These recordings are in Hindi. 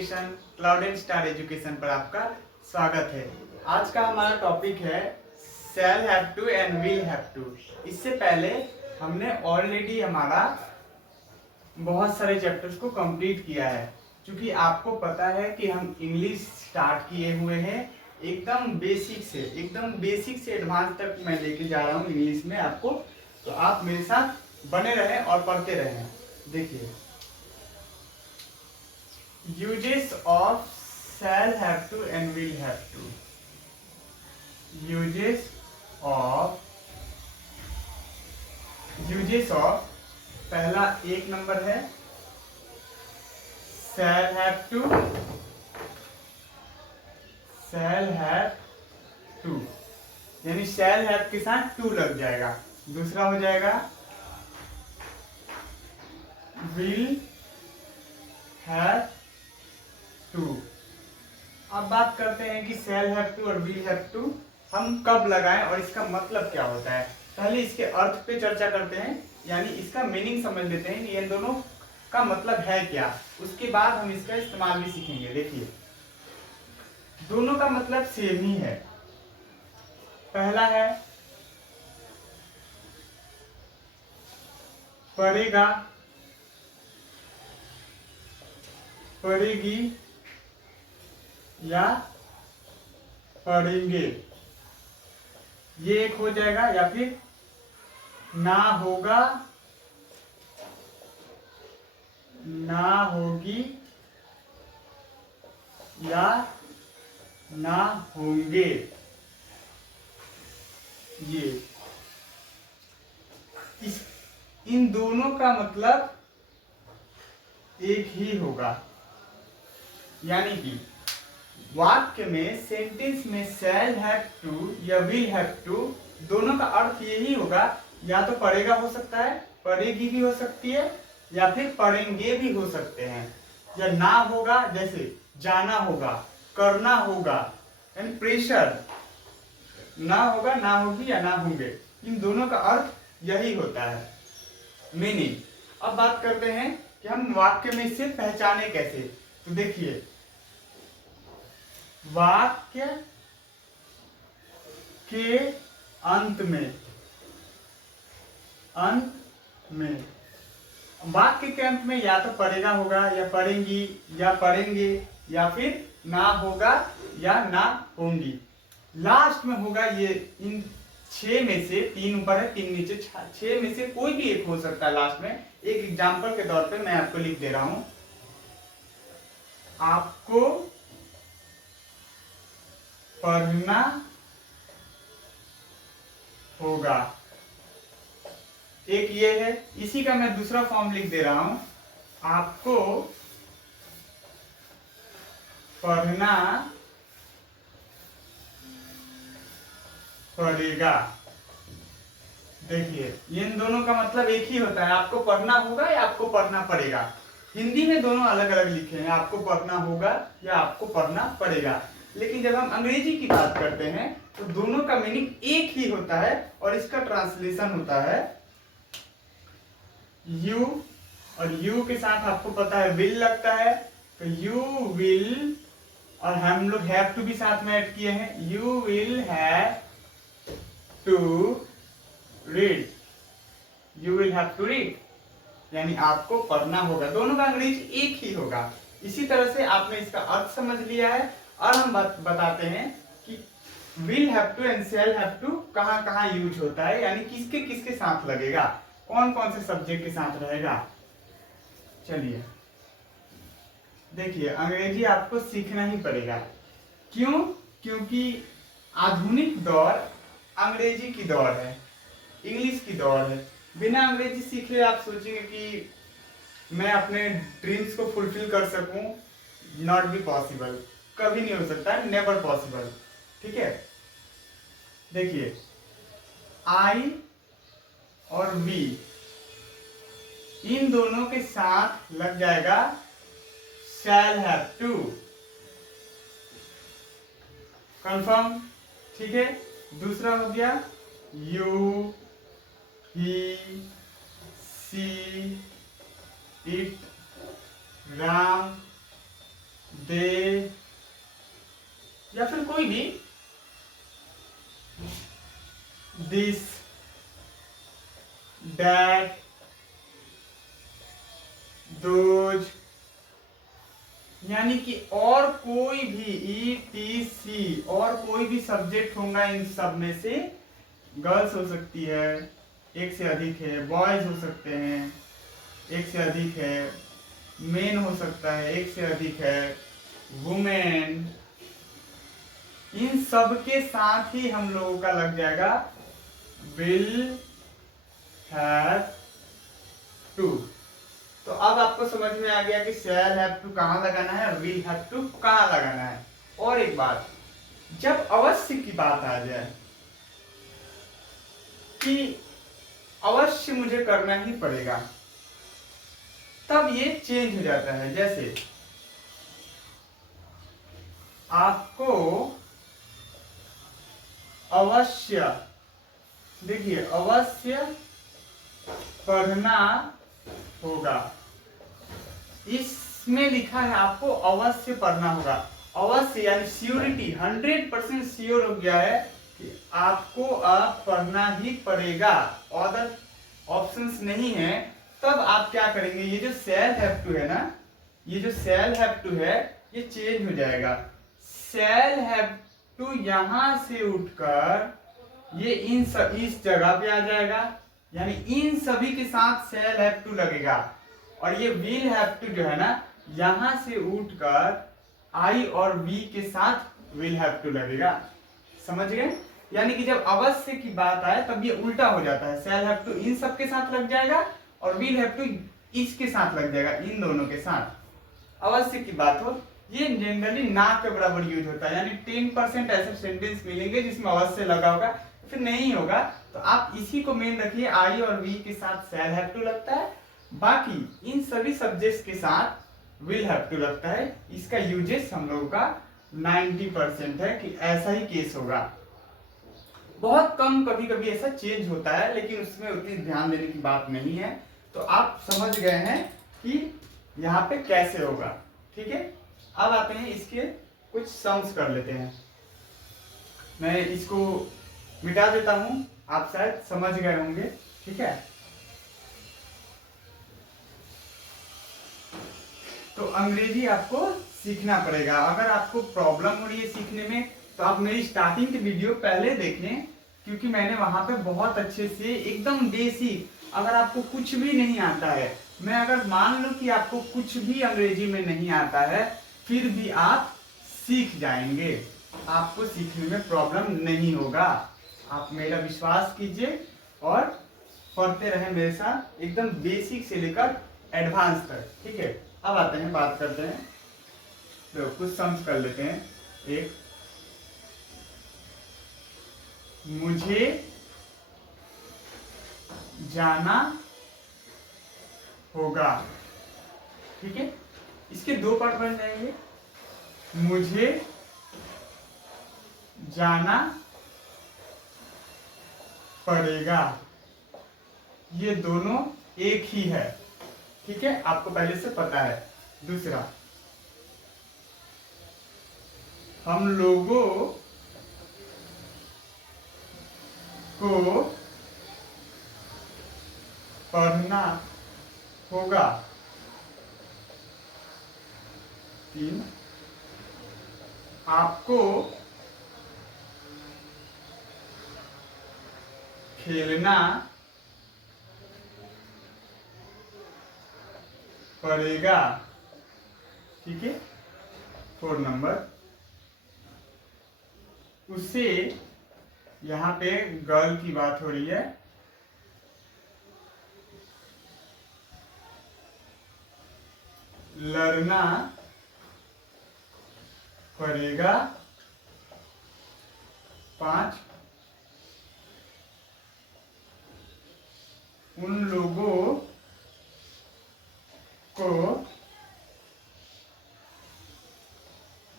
Education cloud and star education पर आपका स्वागत है। आज का हमारा टॉपिक है shall have to and will have to. इससे पहले हमने ऑलरेडी हमारा बहुत सारे चैप्टर्स को कंप्लीट किया है। क्योंकि आपको पता है कि हम इंग्लिश स्टार्ट किए हुए हैं एकदम बेसिक से एडवांस तक मैं लेके जा रहा हूँ इंग्लिश में आपको। तो आप मेरे साथ बने रहें और पढ़ते रहें। देखिए, uses of shall have to and will have to। uses of पहला एक नंबर है shall have to, यानी shall have के साथ to लग जाएगा। दूसरा हो जाएगा will have टू। अब बात करते हैं कि shall have to और will have to हम कब लगाएं और इसका मतलब क्या होता है। पहले इसके अर्थ पे चर्चा करते हैं, यानी इसका मीनिंग समझ लेते हैं कि इन दोनों का मतलब है क्या। उसके बाद हम इसका इस्तेमाल भी सीखेंगे। देखिए, दोनों का मतलब सेम ही है। पहला है पढ़ेगा, पढ़ेगी या पढ़ेंगे, ये एक हो जाएगा। या फिर ना होगा, ना होगी या ना होंगे, ये इन दोनों का मतलब एक ही होगा। यानी कि वाक्य में, सेंटेंस में शैल हैव टू या विल हैव टू दोनों का अर्थ यही होगा। या तो पढ़ेगा हो सकता है, पढ़ेगी भी हो सकती है, या फिर पढ़ेंगे भी हो सकते हैं। या ना होगा, जैसे जाना होगा, करना होगा, यानी प्रेशर, ना होगा, ना होगी या ना होंगे, इन दोनों का अर्थ यही होता है, मीनिंग। अब बात करते हैं कि हम वाक्य में इसे पहचाने कैसे। तो देखिए, वाक्य के अंत में वाक्य के अंत में या तो पढ़ेगा होगा, या पढ़ेंगी, या पढ़ेंगे, या फिर ना होगा या ना होंगी। लास्ट में होगा ये, इन 6 में से 3 ऊपर है 3 नीचे, 6 में से कोई भी एक हो सकता है लास्ट में। एक एग्जाम्पल के तौर पे मैं आपको लिख दे रहा हूं, आपको पढ़ना होगा, एक ये है। इसी का मैं दूसरा फॉर्म लिख दे रहा हूं, आपको पढ़ना पड़ेगा। देखिए, इन दोनों का मतलब एक ही होता है, आपको पढ़ना होगा या आपको पढ़ना पड़ेगा। हिंदी में दोनों अलग अलग लिखे हैं, आपको पढ़ना होगा या आपको पढ़ना पड़ेगा। लेकिन जब हम अंग्रेजी की बात करते हैं तो दोनों का मीनिंग एक ही होता है और इसका ट्रांसलेशन होता है यू, और यू के साथ आपको पता है विल लगता है, तो यू विल, और हम लोग हैव टू भी साथ में ऐड किए हैं, you will have to read, you will have to read, यानी आपको पढ़ना होगा। दोनों का अंग्रेजी एक ही होगा। इसी तरह से आपने इसका अर्थ समझ लिया है। और हम बताते हैं कि will have to and shall have to कहां कहां यूज होता है, यानी किसके किसके साथ लगेगा, कौन कौन से सब्जेक्ट के साथ रहेगा। चलिए देखिए, अंग्रेजी आपको सीखना ही पड़ेगा। क्यों? क्योंकि आधुनिक दौर अंग्रेजी की दौर है, इंग्लिश की दौर है। बिना अंग्रेजी सीखे आप सोचेंगे कि मैं अपने ड्रीम्स को फुलफिल कर सकूं, नॉट बी पॉसिबल, कभी नहीं हो सकता है, नेवर पॉसिबल। ठीक है, देखिए, आई और वी इन दोनों के साथ लग जाएगा शैल हैव टू, कंफर्म। ठीक है, दूसरा हो गया you, he, she, it, Ram, they, या फिर कोई भी, दिस, दैट, दोज, यानी कि और कोई भी ETC और कोई भी सब्जेक्ट होगा इन सब में से, गर्ल्स हो सकती है, एक से अधिक है, बॉयज हो सकते हैं, एक से अधिक है, मेन हो सकता है, एक से अधिक है, वुमेन, इन सब के साथ ही हम लोगों का लग जाएगा विल हैव टू। तो अब आपको समझ में आ गया कि शैल हैव टू कहाँ लगाना है, विल हैव टू कहाँ लगाना है। और एक बात, जब अवश्य की बात आ जाए कि अवश्य मुझे करना ही पड़ेगा, तब ये चेंज हो जाता है। जैसे आपको अवश्य, देखिए अवश्य पढ़ना होगा, इसमें लिखा है आपको अवश्य पढ़ना होगा। अवश्य यानी श्योरिटी, 100% श्योर हो गया है कि आपको अब पढ़ना ही पड़ेगा, अदर ऑप्शंस नहीं है। तब आप क्या करेंगे, ये जो शैल हैव टू है ना, ये जो शैल हैव टू है ये चेंज हो जाएगा। शैल हैव टू यहां से उठकर ये इन सब इस जगह पे आ जाएगा, यानी इन सभी के साथ शैल हैव टू लगेगा। और ये विल हैव टू जो है ना, यहां से उठकर आई और वी के साथ विल हैव टू लगेगा। समझ गए? यानी कि जब अवश्य की बात आए तब ये उल्टा हो जाता है, शैल हैव टू इन सब के साथ लग जाएगा और विल हैव टू इसके साथ लग जाएगा, इन दोनों के साथ। अवश्य की बात हो, ये जनरली ना के बराबर यूज होता है, यानी 10% ऐसे सेंटेंस मिलेंगे जिसमें अवश्य लगा होगा, फिर नहीं होगा। तो आप इसी को मेन रखिए, आई और वी के साथ शैल हैव टू लगता है, बाकी इन सभी सब्जेक्ट्स के साथ विल हैव टू लगता है। इसका यूजेस हम लोगों का 90% है कि ऐसा ही केस होगा। बहुत कम कभी कभी ऐसा चेंज होता है, लेकिन उसमें उतनी ध्यान देने की बात नहीं है। तो आप समझ गए हैं कि यहाँ पे कैसे होगा, ठीक है। अब आते हैं इसके कुछ सम्स कर लेते हैं। मैं इसको मिटा देता हूं, आप शायद समझ गए होंगे, ठीक है। तो अंग्रेजी आपको सीखना पड़ेगा। अगर आपको प्रॉब्लम हो रही है सीखने में, तो आप मेरी स्टार्टिंग की वीडियो पहले देख लें, क्योंकि मैंने वहां पे बहुत अच्छे से एकदम बेसिक, अगर आपको कुछ भी नहीं आता है, मैं अगर मान लो कि आपको कुछ भी अंग्रेजी में नहीं आता है, फिर भी आप सीख जाएंगे, आपको सीखने में प्रॉब्लम नहीं होगा। आप मेरा विश्वास कीजिए और पढ़ते रहें मेरे साथ, एकदम बेसिक से लेकर एडवांस तक, ठीक है। अब आते हैं, बात करते हैं, तो कुछ सम्स कर लेते हैं। एक, मुझे जाना होगा, ठीक है। इसके दो पार्ट बन जाएंगे, मुझे जाना पड़ेगा, ये दोनों एक ही है, ठीक है, आपको पहले से पता है। दूसरा, हम लोगों को पढ़ना होगा। 3, आपको खेलना पड़ेगा, ठीक है। 4 नंबर, उससे, यहाँ पे गर्ल की बात हो रही है, लड़ना पड़ेगा। 5, उन लोगों को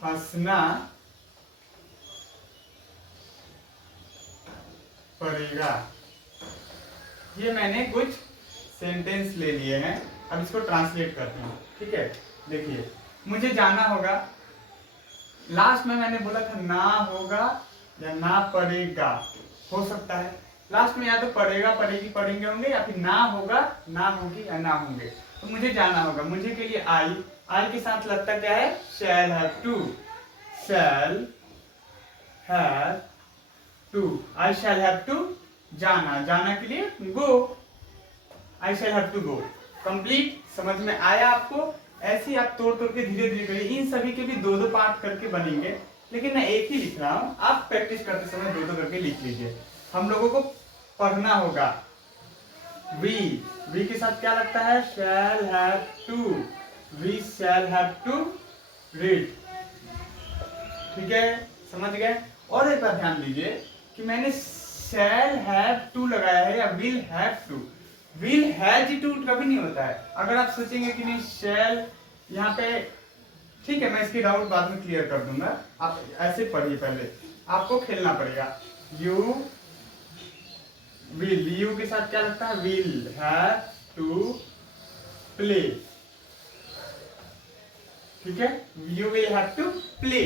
हंसना पड़ेगा। ये मैंने कुछ सेंटेंस ले लिए हैं, अब इसको ट्रांसलेट करते हैं, ठीक है। देखिए, मुझे जाना होगा, लास्ट में मैंने बोला था ना होगा या ना पड़ेगा, हो सकता है लास्ट में या तो पड़ेगा पड़ेगी पढ़ेंगे होंगे, या फिर ना होगा ना होगी या ना होंगे। तो मुझे जाना होगा, मुझे के लिए आई के साथ लगता क्या है, shall have to, shall have to, I shall have to, जाना, जाना के लिए go, I shall have to go. Complete, समझ में आया आपको? ऐसे ही आप तोड़ तोड़ के धीरे धीरे करिए, इन सभी के भी दो दो पार्ट करके बनेंगे, लेकिन मैं एक ही लिख रहा हूं, आप प्रैक्टिस करते समय दो दो करके लिख लीजिए। हम लोगों को पढ़ना होगा। वी के साथ क्या लगता है, shall have to, we shall have to read, ठीक है, समझ गए? और एक बार ध्यान दीजिए कि मैंने शैल हैव टू लगाया है या will have to, will has to कभी नहीं होता है। अगर आप सोचेंगे कि नहीं शैल यहाँ पे, ठीक है मैं इसकी डाउट बाद में क्लियर कर दूंगा, आप ऐसे पढ़िए, पहले आपको खेलना पड़ेगा। यू विल, यू के साथ क्या लगता है, विल हैव टू प्ले, ठीक है, you will have to play,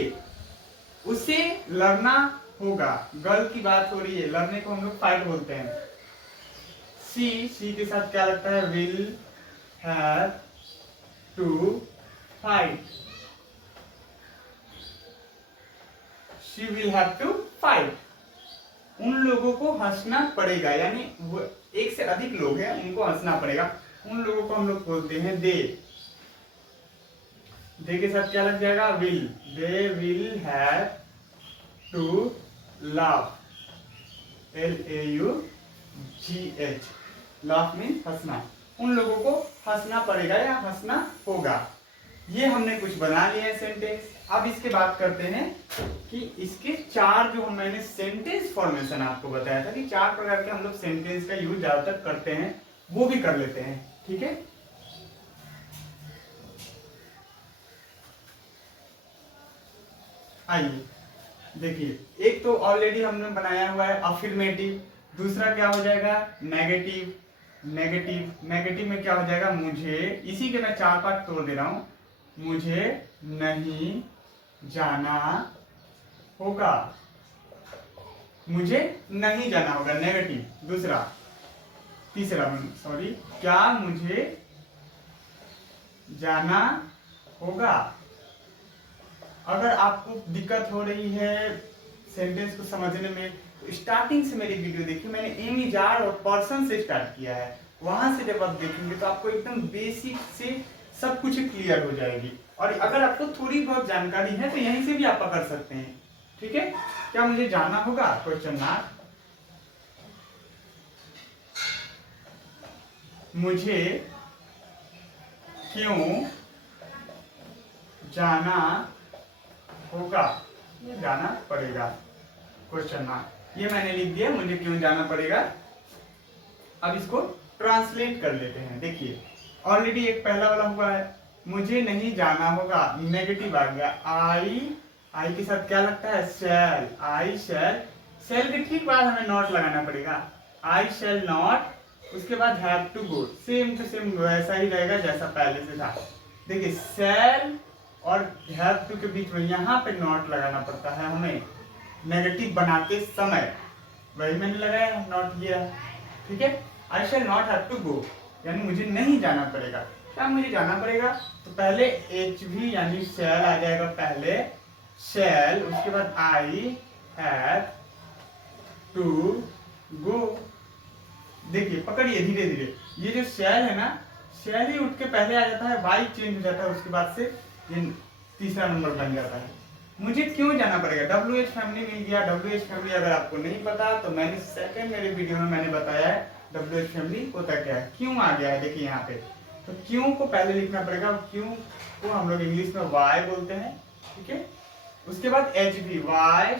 उसे लड़ना होगा, गर्ल की बात हो रही है, लड़ने को हम लोग फाइट बोलते हैं। सी के साथ क्या लगता है, will have to fight, she will have to fight, उन लोगों को हंसना पड़ेगा, यानी वो एक से अधिक लोग हैं उनको हंसना पड़ेगा, उन लोगों को हम लोग बोलते हैं दे। दे के साथ क्या लग जाएगा, will, they will have to laugh, LAUGH, laugh mean हंसना, उन लोगों को हंसना पड़ेगा या हंसना होगा। ये हमने कुछ बना लिया है सेंटेंस। अब इसके बात करते हैं कि इसके चार जो मैंने सेंटेंस फॉर्मेशन आपको बताया था कि चार प्रकार के हम लोग सेंटेंस का यूज ज्यादातर करते हैं, वो भी कर लेते हैं, ठीक है। आइए देखिए, एक तो ऑलरेडी हमने बनाया हुआ है अफर्मेटिव, दूसरा क्या हो जाएगा, नेगेटिव, नेगेटिव में क्या हो जाएगा, मुझे, इसी के मैं चार पार्ट तोड़ दे रहा हूं, मुझे नहीं जाना होगा, मुझे नहीं जाना होगा, नेगेटिव। दूसरा, तीसरा सॉरी, क्या मुझे जाना होगा। अगर आपको दिक्कत हो रही है सेंटेंस को समझने में, तो स्टार्टिंग से मेरी वीडियो देखिए, मैंने एम इजार और पर्सन से स्टार्ट किया है, वहां से जब आप देखेंगे तो आपको एकदम बेसिक से सब कुछ क्लियर हो जाएगी। और अगर आपको थोड़ी बहुत जानकारी है तो यहीं से भी आप पकड़ सकते हैं, ठीक है। क्या मुझे जाना होगा, क्वेश्चन मार्क, मुझे क्यों जाना होगा, ये जाना पड़ेगा, क्वेश्चन मार्क, ये मैंने लिख दिया, मुझे क्यों जाना पड़ेगा। अब इसको ट्रांसलेट कर लेते हैं। देखिए ऑलरेडी एक पहला वाला हुआ है, मुझे नहीं जाना होगा, नेगेटिव आ गया, आई के साथ क्या लगता है, शैल, आई शैल, शैल के ठीक बाद हमें नॉट लगाना पड़ेगा, आई शैल नॉट, उसके बाद have to go, same to same वैसा ही रहेगा जैसा पहले से था। देखिए शैल और हैव टू के बीच में यहाँ पे नॉट लगाना पड़ता है हमें नेगेटिव बनाते समय, वही मैंने लगाया, नॉट किया, ठीक है। I shall not have to go, यानी मुझे नहीं जाना पड़ेगा। क्या मुझे जाना पड़ेगा, तो पहले HV यानी शैल आ जाएगा, पहले शैल, उसके बाद आई हैव टू गो। देखिए पकड़िए धीरे धीरे, ये जो शैल है ना, शैल ही उठ के पहले आ जाता है, वाई चेंज हो जाता है, उसके बाद से ये तीसरा नंबर बन जाता है। मुझे क्यों जाना पड़ेगा, WH फैमिली मिल गया। WH फैमिली अगर आपको नहीं पता तो मैंने सेकंड मेरे वीडियो में मैंने बताया है WH फैमिली होता क्या है। क्यों आ गया है, देखिए यहाँ पे, तो क्यों को पहले लिखना पड़ेगा, क्यों को हम लोग इंग्लिश में वाई बोलते हैं, ठीक है। उसके बाद HV, वाई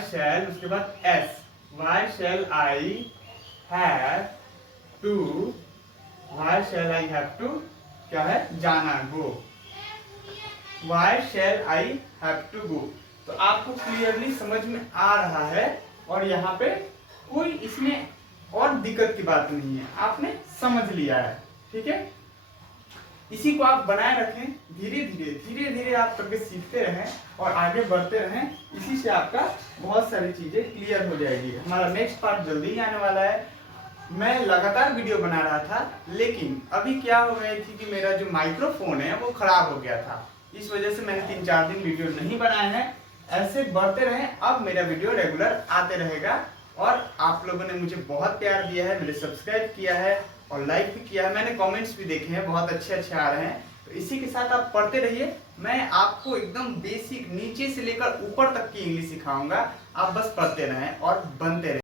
शैल, उसके बाद S, why shall I have to, why shall I have to क्या है, जाना, go, why shall I have to go. तो आपको क्लियरली समझ में आ रहा है, और यहाँ पे कोई इसमें और दिक्कत की बात नहीं है, आपने समझ लिया है, ठीक है। इसी को आप बनाए रखें, धीरे धीरे आप करके सीखते रहें और आगे बढ़ते रहें। इसी से आपका बहुत सारी चीजें क्लियर हो जाएगी। हमारा नेक्स्ट पार्ट जल्दी ही आने वाला है। मैं लगातार वीडियो बना रहा था, लेकिन अभी क्या हो गई थी कि मेरा जो माइक्रोफोन है वो खराब हो गया था। इस वजह से मैंने 3-4 दिन वीडियो नहीं बनाए हैं। ऐसे बढ़ते रहें, अब मेरा वीडियो रेगुलर आते रहेगा। और आप लोगों ने मुझे बहुत प्यार दिया है, मेरे सब्सक्राइब किया है और लाइक भी किया है। मैंने कमेंट्स भी देखे हैं, बहुत अच्छे आ रहे हैं। तो इसी के साथ आप पढ़ते रहिए। मैं आपको एकदम बेसिक नीचे से लेकर ऊपर तक की इंग्लिश सिखाऊंगा। आप बस पढ़ते रहें और बनते रहें।